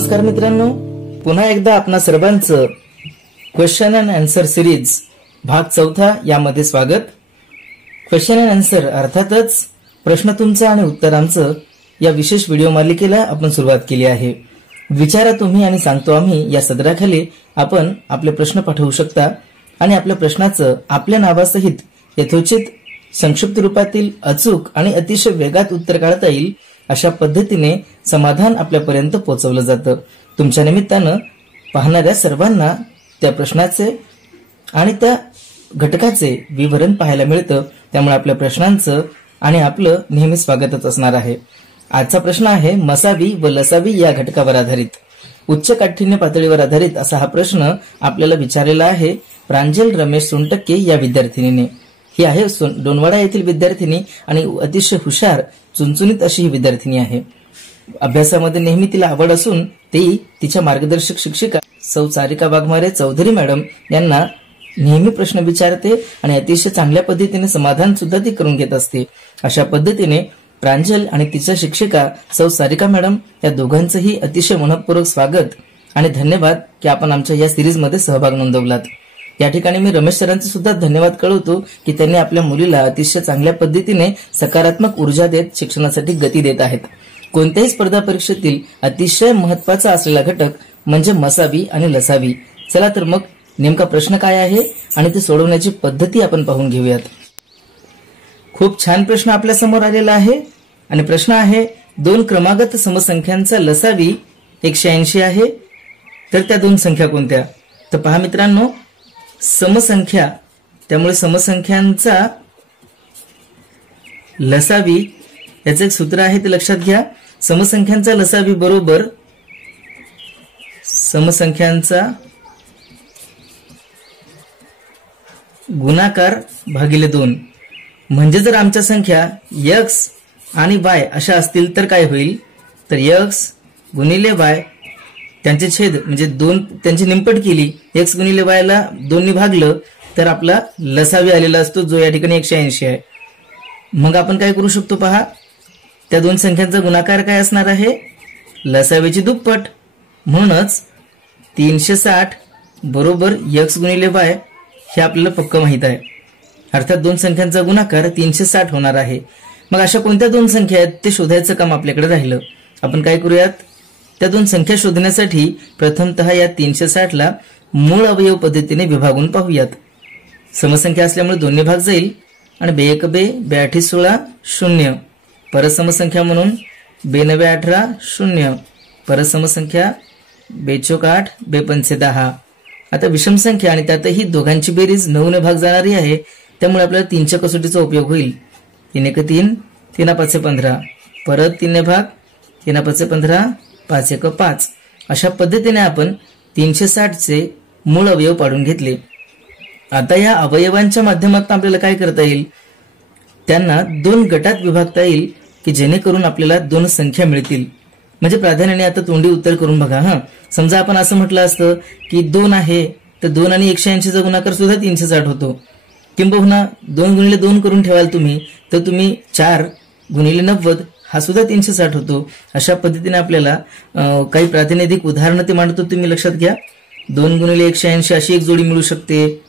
नमस्कार मित्रांनो, पुन्हा एकदा आपणा सर्वांचं क्वेश्चन अँड आन्सर सिरीज भाग 4 यामध्ये स्वागत। क्वेश्चन अँड आन्सर अर्थातच प्रश्न तुमचं आणि उत्तरांचं या विशेष व्हिडिओ मालिकेला आपण सुरुवात केली आहे। विचारा तुम्ही आणि सांगतो आम्ही या सदराखाली आपण आपले प्रश्न पाठवू शकता आणि आपल्या प्रश्नाचं आपल्या नावासहित यथोचित संक्षिप्त रूपातील अचूक आणि अतिशय वेगात उत्तर काढता येईल अशा पद्धतीने समाधान आपल्यापर्यंत पोहोचवलं जातं। तुमच्या निमित्तानं पाहणाऱ्या सर्वांना त्या प्रश्नाचे आणि त्या घटकाचे विवरण पाहायला मिळतं, त्यामुळे आपल्या प्रश्नांचं आणि आपलं नेहमी स्वागतच असणार आहे। आजचा प्रश्न आहे मसावी व लसावी या घटकावर आधारित, उच्च काठिण्य पातळीवर आधारित असा हा प्रश्न आपल्याला विचारलेला आहे प्रांजल रमेश सोनटक्के या विद्यार्थिनीने। ही आहे डोनवाडा येथील विद्यार्थिनी आणि अतिशय हुशार चुनचुनीत अशी ही विद्यार्थिनी आहे। अभ्यासामध्ये नेहमी तिला आवड असून ती तिच्या मार्गदर्शक शिक्षिका सौ चारिका वाघमारे चौधरी मॅडम यांना नेहमी प्रश्न विचारते आणि अतिशय चांगल्या पद्धतीने समाधान सुद्धा ती करून घेत असते। अशा पद्धतीने प्रांजल आणि तिच्या शिक्षिका सौ सारिका मॅडम या दोघांचंही अतिशय मनपूर्वक स्वागत आणि धन्यवाद की आपण आमच्या या सिरीज मध्ये सहभाग नोंदवलात। या ठिकाणी मी रमेश सरांचे सुद्धा धन्यवाद कळवतो की त्यांनी आपल्या मुलीला अतिशय चांगल्या पद्धतीने सकारात्मक ऊर्जा देत शिक्षणासाठी गती देत आहेत। कोणत्याही स्पर्धा परीक्षेतील अतिशय महत्त्वाचा असलेला घटक म्हणजे मसावी आणि लसावी। चला तर मग नेमका प्रश्न काय आहे आणि ते सोडवण्याची पद्धती आपण पाहून घेऊयात। खूप छान प्रश्न आपल्या समोर आलेला आहे आणि प्रश्न आहे दोन क्रमागत समसंख्यांचा लसावी 180 आहे, तर त्या दोन संख्या कोणत्या? तर पहा मित्रांनो, समसंख्या, त्यामुळे समसंख्यांचा लसावी याचं एक सूत्र आहे ते लक्षात घ्या। समसंख्यांचा लसावी बरोबर समसंख्यांचा गुणाकार भागिले 2। म्हणजे जर आमच्या संख्या x आणि y अशा असतील तर काय होईल? तर x गुणिले y त्यांचे छेद म्हणजे 2 त्यांची निमपट केली, x गुणिले y ला 2 ने भागलं तर आपला लसावी आलेला असतो जो या ठिकाणी 180 आहे। मग आपण काय करू शकतो पहा, त्या दोन संख्यांचा गुणाकार काय असणार आहे? लसावीची दुप्पट। म्हणूनच 360 बरोबर x गुणिले y हे आपल्याला पक्क माहित आहे, अर्थात दोन संख्यांचा गुणाकार 360 होणार आहे। मग अशा कोणत्या दोन संख्या आहेत ते शोधायचं काम आपल्याकडे राहिलं। आपण काय करूयात, त्या दोन संख्या शोधण्यासाठी प्रथमतः या 360 ला मूळ अवयव पद्धतीने विभागून पाहूयात। समसंख्या असल्यामुळे दोन्ही भाग जाईल आणि 2 1 2 2 8 16 0, परत समसंख्या म्हणून 2 9 18 0, परत समसंख्या 2 4 8 2 5 10। आता विषम संख्या आणि त्यातही दोघांची बेरीज 9 ने भाग जाणारी आहे, त्यामुळे आपल्याला 3च्या कसोटीचा उपयोग होईल। 3 1 3 3 5 15, परत 3 ने भाग 3 5 15 5 1 5। अशा पद्धतीने आपण 360 चे मूळ अवयव पाडून घेतले। आता या अवयवांच्या माध्यमातून आपल्याला काय करता येईल, त्यांना दोन गटात विभागता येईल की जेणेकरून आपल्याला दोन संख्या मिळतील। म्हणजे प्राधान्याने आता तोंडी उत्तर करून बघा। समजा आपण असं म्हटलं असतं की 2 आहे तर 2 आणि 180 चा गुणाकार सुद्धा 360 होतो, किंबहुना 2 गुणिले 2 करून ठेवाल तुम्ही तर तुम्ही 4 गुणिले 90 हा सुद्धा 360 होतो। अशा पद्धतीने आपल्याला काही प्रातिनिधिक उदाहरणं ते मांडतो, तुम्ही लक्षात घ्या। 2 गुणिले 180 अशी एक जोडी मिळू शकते,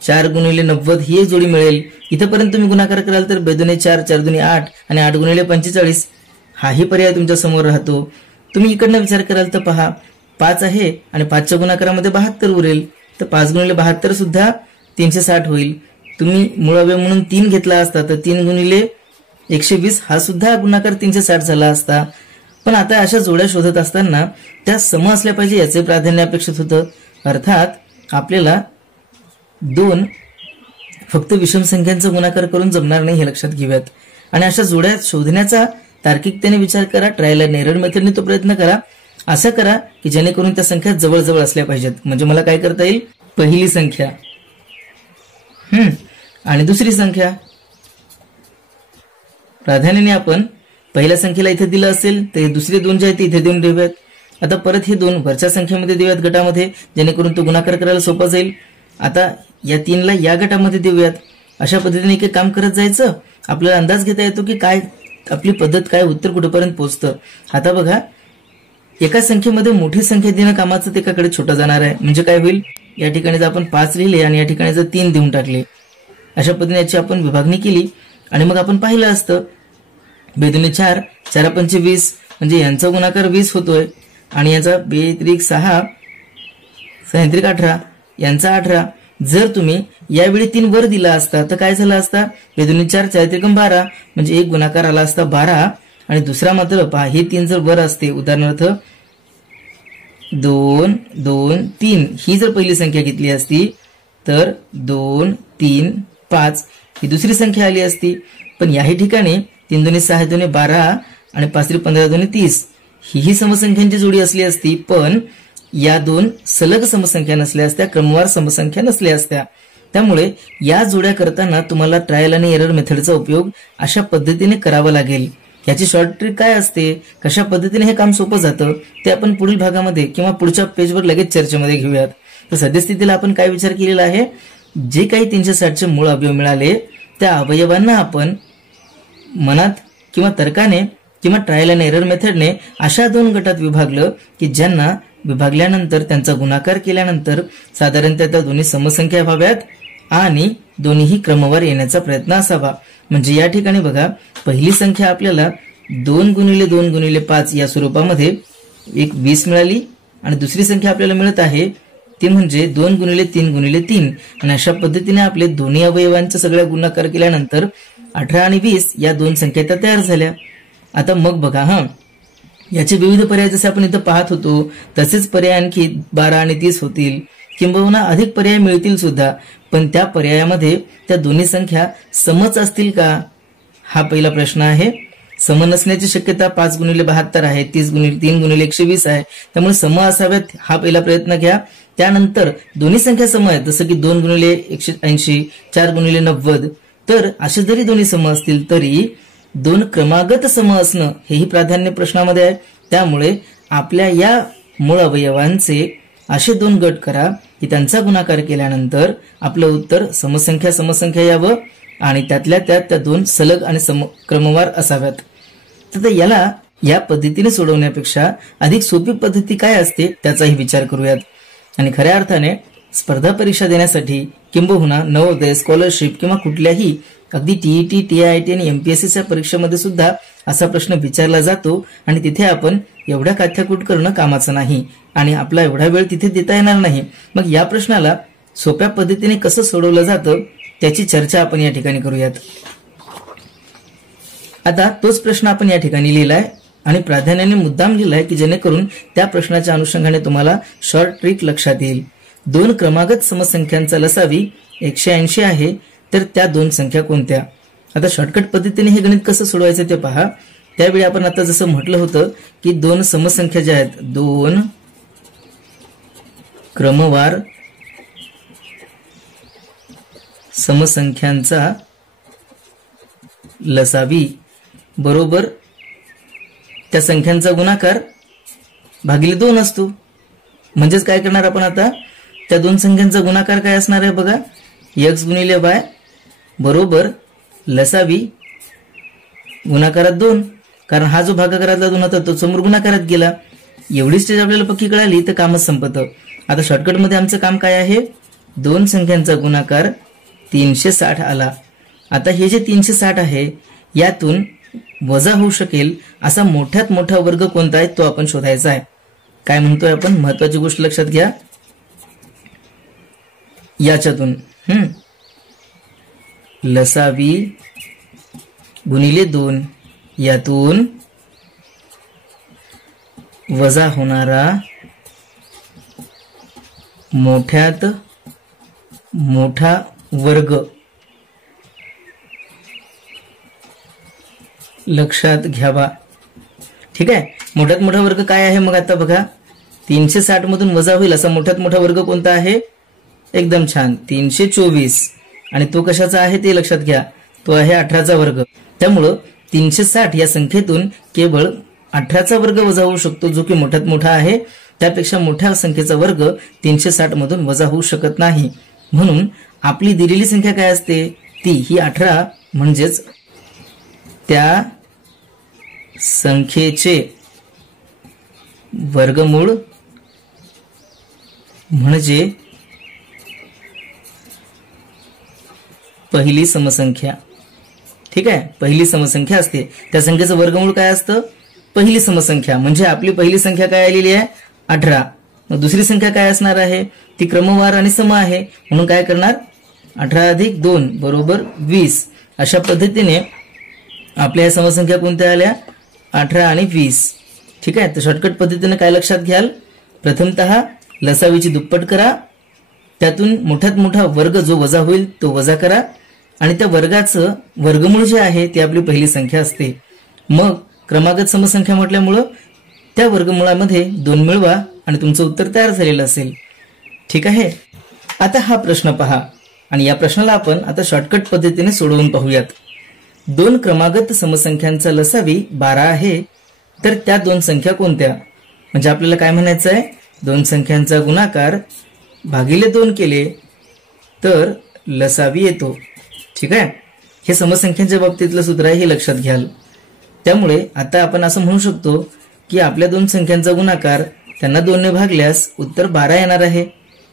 4 गुणिले 90 ही एक जोडी मिळेल। इथपर्यंत तुम्ही गुणाकार कराल तर 2 2 4 4 2 8 आणि 8 गुणिले 45 हाही पर्याय तुमच्या समोर राहतो। तुम्ही इकडनं विचार कराल तर पहा 5 आहे आणि 5च्या गुणाकारामध्ये 72 उरेल, तर 5 गुणिले 72 सुद्धा 360 होईल। तुम्ही मूळ अवयव म्हणून 3 घेतला असता तर 3 गुणिले 120 हा सुद्धा गुणाकार 360 झाला असता। पण आता अशा जोड्या शोधत असताना त्या सम असल्या पाहिजे याचे प्राधान्य अपेक्षित होतं। अर्थात आपल्याला 2 फक्त विषम संख्यांचा गुणाकार करून जमणार नाही हे लक्षात घेऊयात आणि अशा जोड्या शोधण्याचा तार्किकतेने विचार करा, ट्रायल अँड एरर मेथडने तो प्रयत्न करा। असं करा की जेणेकरून त्या संख्या जवळ असल्या पाहिजेत। म्हणजे मला काय करता येईल, पहिली संख्या आणि दुसरी संख्या, प्राधान्याने आपण पहिल्या संख्येला इथे दिलं असेल तर दुसरे दोन जे आहेत ते इथे देऊन देऊयात। आता परत हे दोन वरच्या संख्येमध्ये देऊयात गटामध्ये, जेणेकरून तो गुणाकार करायला सोपा जाईल। आता या 3 ला या गटामध्ये देऊयात। अशा पद्धतीने एक काम करत जायचं, आपल्याला अंदाज घेता येतो की काय आपली पद्धत काय उत्तर कुठेपर्यंत पोहोचतं। आता बघा एका संख्येमध्ये मोठी संख्या देणं कामाचं ते एकाकडे छोटं जाणार आहे. म्हणजे काय होईल, या ठिकाणी जर आपण 5 लिहिले आणि या ठिकाणी जर 3 देऊन टाकले, अशा पद्धतीने याची आपण विभागणी केली आणि मग आपण पाहिलं असतं 2 4, 4 5 20, म्हणजे यांचा गुणाकार 20 होतोय आणि याचा 2 6 6 18, यांचा 18. जर तुम्ही यावेळी 3 वर दिला असता तर काय झालं असता, 2 4, 4 3 12, म्हणजे एक गुणाकार आला असता 12 आणि दुसरा मात्र पहा, हे 3 जर वर असते, उदाहरणार्थ 2 2 3, ही जर पहिली संख्या घेतली असती तर 2 3 5 ही दुसरी संख्या आली असती. पण याही ठिकाणी 3 2 6 2 12 आणि 5 3 15 2 30 ही समसंख्यांची जोडी असली असती. पण या दोन सलग समसंख्या नसल्या असत्या, क्रमवार समसंख्या नसल्या असत्या. त्यामुळे या जोड्या करताना तुम्हाला ट्रायल आणि एरर मेथडचा उपयोग अशा पद्धतीने करावा लागेल. याची शॉर्ट ट्रिक काय असते, कशा पद्धतीने हे काम सोपं जातं, ते आपण पुढील भागामध्ये किंवा पुढच्या पेजवर लगेच चर्चेमध्ये घेऊयात. तर सद्यस्थितीला आपण काय विचार केलेला आहे, जे काही 360चे मूळ अवयव मिळाले त्या अवयवांना आपण मनात किंवा तर्काने किंवा ट्रायल आणि एरर मेथडने अशा 2 गटात विभागलं की ज्यांना विभागल्यानंतर त्यांचा गुणाकार केल्यानंतर साधारणतः त्या दोन्ही समसंख्या व्हाव्यात आणि दोन्हीही क्रमवार येण्याचा प्रयत्न असावा. म्हणजे या ठिकाणी बघा, पहिली संख्या आपल्याला 2 × 2 × 5 या स्वरूपामध्ये एक 20 मिळाली आणि दुसरी संख्या आपल्याला मिळत आहे ती म्हणजे 2 × 3 × 3 आणि अशा पद्धतीने आपले दोन्ही अवयवांचा सगळ्या गुणाकार केल्यानंतर 18 आणि 20 या 2 संख्या तयार झाल्या. आता मग बघा, याचे विविध पर्याय जसे आपण इथं पाहत होतो तसेच पर्याय आणखी 12 आणि 30 होतील, किंबहुना अधिक पर्याय मिळतील सुद्धा. पण त्या पर्यायामध्ये त्या दोन्ही संख्या समच असतील का, हा पहिला प्रश्न आहे. सम नसण्याची शक्यता 5 × 72 आहे, 3 × 120 आहे. त्यामुळे सम असाव्यात, हा पहिला प्रयत्न घ्या. त्यानंतर दोन्ही संख्या सम आहेत, जसं की 2 × 180, 4 × 90. तर असे जरी दोन्ही सम असतील तरी 2 क्रमागत सम असणं हेही प्राधान्य प्रश्नामध्ये आहे. त्यामुळे आपल्या या मूळ अवयवांचे असे 2 गट करा की त्यांचा गुणाकार केल्यानंतर आपलं उत्तर समसंख्या यावं आणि त्यातल्या त्यात त्या 2 सलग आणि क्रमवार असाव्यात. तर याला या पद्धतीने सोडवण्यापेक्षा अधिक सोपी पद्धती काय असते त्याचाही विचार करूयात. आणि खऱ्या अर्थाने स्पर्धा परीक्षा देण्यासाठी किंबहुना नवोदय, स्कॉलरशिप किंवा कुठल्याही अगदी टीईटी, टीआयटी आणि एमपीएससीच्या परीक्षेमध्ये सुद्धा असा प्रश्न विचारला जातो आणि तिथे आपण एवढ्या काथ्याकूट करणं कामाचं नाही आणि आपला एवढा वेळ तिथे देता येणार नाही. मग या प्रश्नाला सोप्या पद्धतीने कसं सोडवलं जातं त्याची चर्चा आपण या ठिकाणी करूयात. आता तोच प्रश्न आपण या ठिकाणी लिहिलाय आणि प्राधान्याने मुद्दाम लिहिलाय की जेणेकरून त्या प्रश्नाच्या अनुषंगाने तुम्हाला शॉर्ट ट्रिक लक्षात येईल. 2 क्रमागत समसंख्यांचा लसावी 180 आहे, तर त्या 2 संख्या कोणत्या. आता शॉर्टकट पद्धतीने हे गणित कसं सोडवायचं ते पहा. त्यावेळी आपण आता जसं म्हटलं होतं की 2 समसंख्या ज्या आहेत, 2 क्रमवार समसंख्यांचा लसावी बरोबर त्या संख्यांचा गुणाकार भागिले 2 असतो. म्हणजेच काय करणार आपण आता, त्या 2 संख्यांचा गुणाकार काय असणार आहे बघा, x × y बरोबर लसावी गुणाकारात 2. कारण हा जो भागाकारातला 2 होता तो समोर गुणाकारात गेला. एवढी स्टेज आपल्याला पक्की कळाली तर कामच संपतं. आता शॉर्टकटमध्ये आमचं काम काय आहे, 2 संख्यांचा गुणाकार 360 आला. आता हे जे 360 आहे यातून वजा होऊ शकेल असा मोठ्यात मोठा वर्ग कोणता आहे तो आपण शोधायचा आहे. काय म्हणतोय आपण, महत्वाची गोष्ट लक्षात घ्या, याच्यातून लसावी गुणिले 2 यातून वजा होणारा मोठ्यात मोठा वर्ग लक्षात घ्यावा. ठीक आहे, मोठ्यात मोठा वर्ग काय आहे मग आता बघा, 360 मधून वजा होईल असा मोठ्यात मोठा वर्ग कोणता आहे, एकदम छान 324. आणि तो कशाचा आहे ते लक्षात घ्या, तो आहे 18चा वर्ग. त्यामुळं 360 या संख्येतून केवळ 18चा वर्ग वजा होऊ शकतो, जो की मोठ्यात मोठा आहे. त्यापेक्षा मोठ्या संख्येचा वर्ग 360 मधून वजा होऊ शकत नाही. म्हणून आपली दिलेली संख्या काय असते, ती ही 18 म्हणजेच त्या संख्येचे वर्गमूळ म्हणजे पहिली समसंख्या. ठीक आहे, पहिली समसंख्या असते, त्या संख्येचं वर्गमूळ काय असतं? पहिली समसंख्या. म्हणजे आपली पहिली संख्या काय आलेली आहे? 18. मग दुसरी संख्या काय असणार आहे? ती क्रमवार आणि सम आहे, म्हणून काय करणार? 18 अधिक 2 बरोबर 20. अशा पद्धतीने आपल्या या समसंख्या कोणत्या आल्या? 18 आणि 20. ठीक आहे, तर शॉर्टकट पद्धतीने काय लक्षात घ्याल? प्रथमतः लसावीची दुप्पट करा, त्यातून मोठ्यात मोठा वर्ग जो वजा होईल तो वजा करा, आणि त्या वर्गाचं वर्गमूळ जे आहे ती आपली पहिली संख्या असते. मग क्रमागत समसंख्या म्हटल्यामुळं त्या वर्गमुळामध्ये 2 मिळवा आणि तुमचं उत्तर तयार झालेलं असेल. ठीक आहे, आता हा प्रश्न पहा आणि या प्रश्नाला आपण आता शॉर्टकट पद्धतीने सोडवून पाहूयात. 2 क्रमागत समसंख्यांचा लसावी 12 आहे, तर त्या 2 संख्या कोणत्या? म्हणजे आपल्याला काय म्हणायचं आहे? 2 संख्यांचा गुणाकार भागिले 2 केले तर लसावी येतो. ठीक आहे, हे समसंख्यांच्या बाबतीतलं सूत्र आहे, हे लक्षात घ्याल. त्यामुळे आता आपण असं म्हणू शकतो की आपल्या 2 संख्यांचा गुणाकार त्यांना 2 ने भागल्यास उत्तर 12 येणार आहे.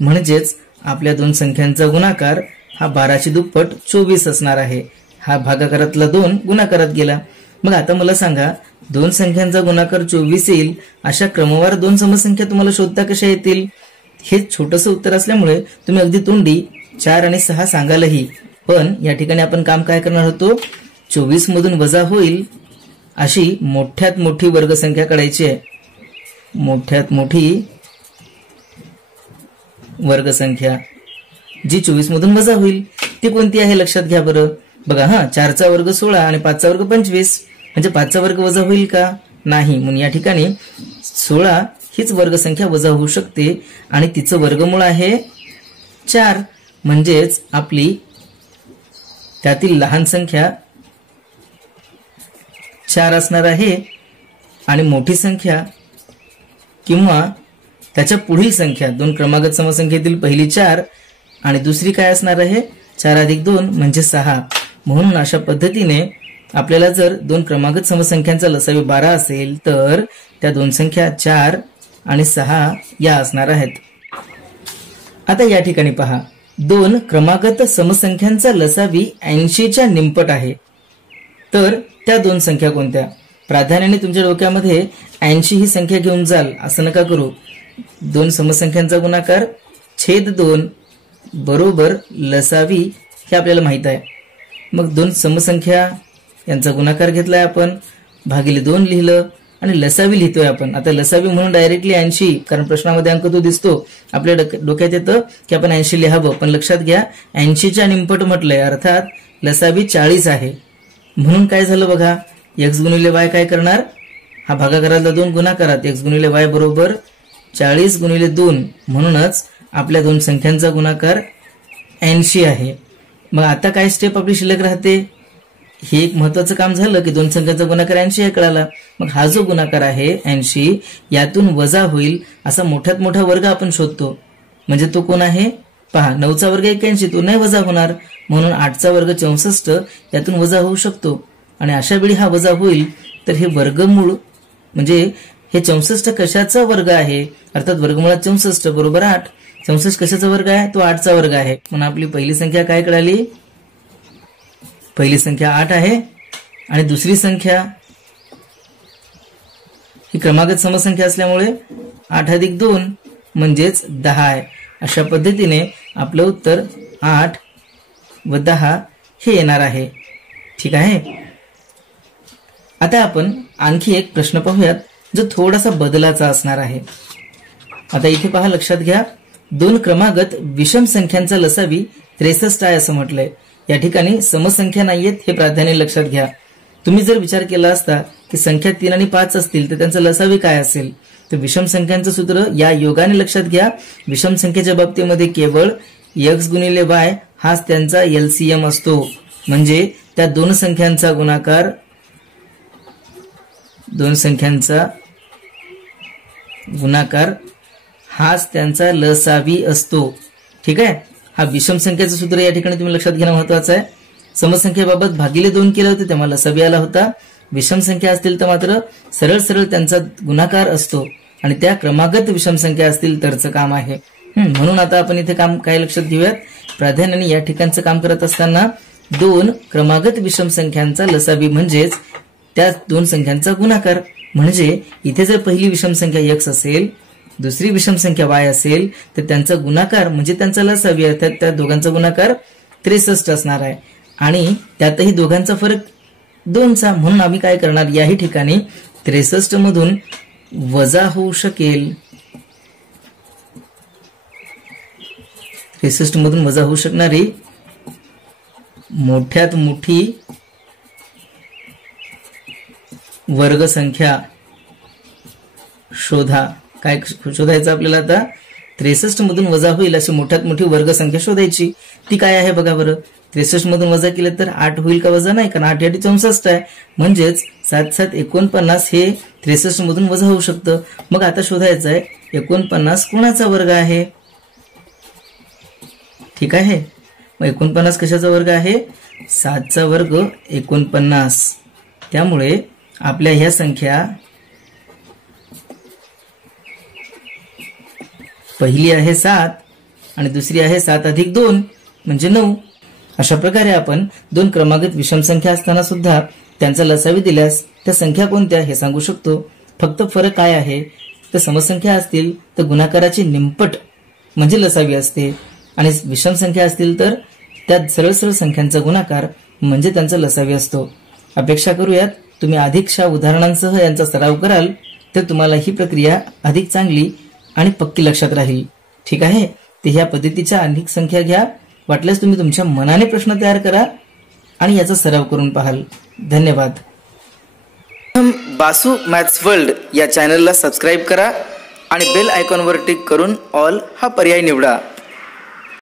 म्हणजेच आपल्या 2 संख्यांचा गुणाकार हा 12ची दुप्पट 24 असणार आहे. हा भागाकारातला 2 गुणाकारात गेला. मग आता मला सांगा, 2 संख्यांचा गुणाकार 24 येईल अशा क्रमवार 2 समसंख्या तुम्हाला शोधता कशा येतील? हे छोटंसं उत्तर असल्यामुळे तुम्ही अगदी तोंडी 4 आणि 6 सांगालही, पण या ठिकाणी आपण काम काय करणार होतो? 24 मधून वजा होईल अशी मोठ्यात मोठी वर्गसंख्या काढायची आहे. मोठ्यात मोठी वर्गसंख्या जी 24 मधून वजा होईल ती कोणती आहे लक्षात घ्या बरं. बघा, 4चा वर्ग 16 आणि 5चा वर्ग 25, म्हणजे 5चा वर्ग वजा होईल का? नाही. म्हणून या ठिकाणी 16 हीच वर्गसंख्या वजा होऊ शकते आणि तिचं वर्गमूळ आहे 4. म्हणजेच आपली त्यातील लहान संख्या 4 असणार आहे आणि मोठी संख्या किंवा त्याच्या पुढील संख्या 2 क्रमागत समसंख्येतील पहिली 4 आणि दुसरी काय असणार आहे? 4 अधिक 2 म्हणजे 6. म्हणून अशा पद्धतीने आपल्याला जर 2 क्रमागत समसंख्यांचा लसावी 12 असेल तर त्या 2 संख्या 4 आणि 6 या असणार आहेत. आता या ठिकाणी पहा, 2 क्रमागत समसंख्यांचा लसावी 80च्या निमपट आहे, तर त्या 2 संख्या कोणत्या? प्राधान्याने तुमच्या डोक्यामध्ये 80 ही संख्या घेऊन जाल असं नका करू. 2 समसंख्यांचा गुणाकार छेद 2 बरोबर लसावी हे आपल्याला माहित आहे. मग 2 समसंख्या यांचा गुणाकार घेतलाय आपण, भागिले 2 लिहिलं आणि लसावी लिहितोय आपण. आता लसावी म्हणून डायरेक्टली 80, कारण प्रश्नामध्ये अंक तो दिसतो, आपल्या डोक्यात येतं की आपण 80 लिहावं, पण लक्षात घ्या 80च्या निमपट म्हटलंय, अर्थात लसावी 40 आहे. म्हणून काय झालं बघा, x गुणिले y काय करणार? हा भागाकारातला 2 गुणाकारात x गुणिले y बरोबर 40 गुणिले 2. म्हणूनच आपल्या 2 संख्यांचा गुणाकार 80 आहे. मग आता काय स्टेप आपली शिल्लक राहते? हे एक महत्वाचं काम झालं की 2 संख्यांचा गुणाकार 80 हे कळाला. मग हा जो गुणाकार आहे 80 यातून वजा होईल असा मोठ्यात मोठा वर्ग आपण शोधतो. म्हणजे तो कोण आहे? पहा, 9चा वर्ग 81, तो नाही वजा होणार, म्हणून 8चा वर्ग 64 यातून वजा होऊ शकतो. आणि अशा वेळी हा वजा होईल तर हे वर्गमूळ म्हणजे हे 64 कशाचा वर्ग आहे? अर्थात वर्गमुळात 64 बरोबर 8. 64 कशाचा वर्ग आहे? तो 8चा वर्ग आहे. म्हणून आपली पहिली संख्या काय कळाली? पहिली संख्या 8 आहे आणि दुसरी संख्या ही क्रमागत समसंख्या असल्यामुळे 8 अधिक 2 म्हणजेच 10 आहे. अशा पद्धतीने आपलं उत्तर 8 व 10 हे येणार आहे. ठीक आहे, आता आपण आणखी एक प्रश्न पाहूयात जो थोडासा बदलाचा असणार आहे. आता इथे पहा, लक्षात घ्या, 2 क्रमागत विषम संख्यांचा लसावी 63 आहे असं म्हटलंय. या ठिकाणी समसंख्या नाहीयेत हे प्राधान्य लक्षात घ्या. तुम्ही जर विचार केला असता की संख्या 3 आणि 5 असतील तर त्यांचा लसावी काय असेल, तर विषम संख्यांचं सूत्र या योगाने लक्षात घ्या. विषम संख्येच्या बाबतीमध्ये केवळ x गुणिले y हाच त्यांचा LCM असतो. म्हणजे त्या 2 संख्यांचा गुणाकार 2 संख्यांचा गुणाकार हाच त्यांचा लसावी असतो. ठीक आहे, हा विषम संख्येचं सूत्र या ठिकाणी तुम्ही लक्षात घेणं महत्वाचं आहे. समसंख्येबाबत भागिले 2 केलं होतं तेव्हा लसावी आला होता. विषम संख्या असतील तर मात्र सरळ सरळ त्यांचा गुणाकार असतो. आणि त्या क्रमागत विषम संख्या असतील तरचं काम आहे. म्हणून आता आपण इथे काम काय लक्षात घेऊयात. प्राधान्याने या ठिकाणचं काम करत असताना दोन क्रमागत विषम संख्यांचा लसावी म्हणजेच त्या दोन संख्यांचा गुणाकार. म्हणजे इथे जर पहिली विषम संख्या x असेल, दुसरी विषम संख्या y असेल, तर त्यांचा गुणाकार म्हणजे त्यांचा लसावी अर्थात त्या दोघांचा गुणाकार 63 असणार आहे. आणि त्यातही दोघांचा फरक 2चा. म्हणून आम्ही काय करणार, याही ठिकाणी 63 मधून वजा होऊ शकेल, 63 मधून वजा होऊ शकणारी मोठ्यात मोठी वर्गसंख्या शोधा. काय शोधायचं आपल्याला आता, 63 मधून वजा होईल अशी मोठ्यात मोठी वर्गसंख्या शोधायची. ती काय आहे बघा बरं. 63 मधून वजा केलं तर 8 होईल का वजा, नाही, कारण 8 या 64 आहे. म्हणजेच 7 7 49 हे 63 मधून वजा होऊ शकतं. मग आता शोधायचं आहे 49 कोणाचा वर्ग आहे. ठीक आहे, मग 49 कशाचा वर्ग आहे, 7चा वर्ग 49. त्यामुळे आपल्या ह्या संख्या पहिली आहे 7 आणि दुसरी आहे 7 अधिक 2 म्हणजे 9. अशा प्रकारे आपण दोन क्रमागत विषम संख्या असताना सुद्धा त्यांचा लसावी दिल्यास त्या संख्या कोणत्या हे सांगू शकतो. फक्त फरक काय आहे, तर समसंख्या असतील तर गुणाकाराची निमपट म्हणजे लसावी असते आणि विषम संख्या असतील तर त्या सरळ सरळ संख्यांचा गुणाकार म्हणजे त्यांचा लसावी असतो. अपेक्षा करूयात तुम्ही अधिकशा उदाहरणांसह यांचा सराव कराल तर तुम्हाला ही प्रक्रिया अधिक चांगली आणि पक्की लक्षात राहील. ठीक आहे, ते ह्या पद्धतीच्या अधिक संख्या घ्या. वाटल्यास तुम्ही तुमच्या मनाने प्रश्न तयार करा आणि याचा सराव करून पाहाल. धन्यवाद. बासू मॅथ्स वर्ल्ड या चॅनलला सबस्क्राईब करा आणि बेल आयकॉनवर टिक करून ऑल हा पर्याय निवडा.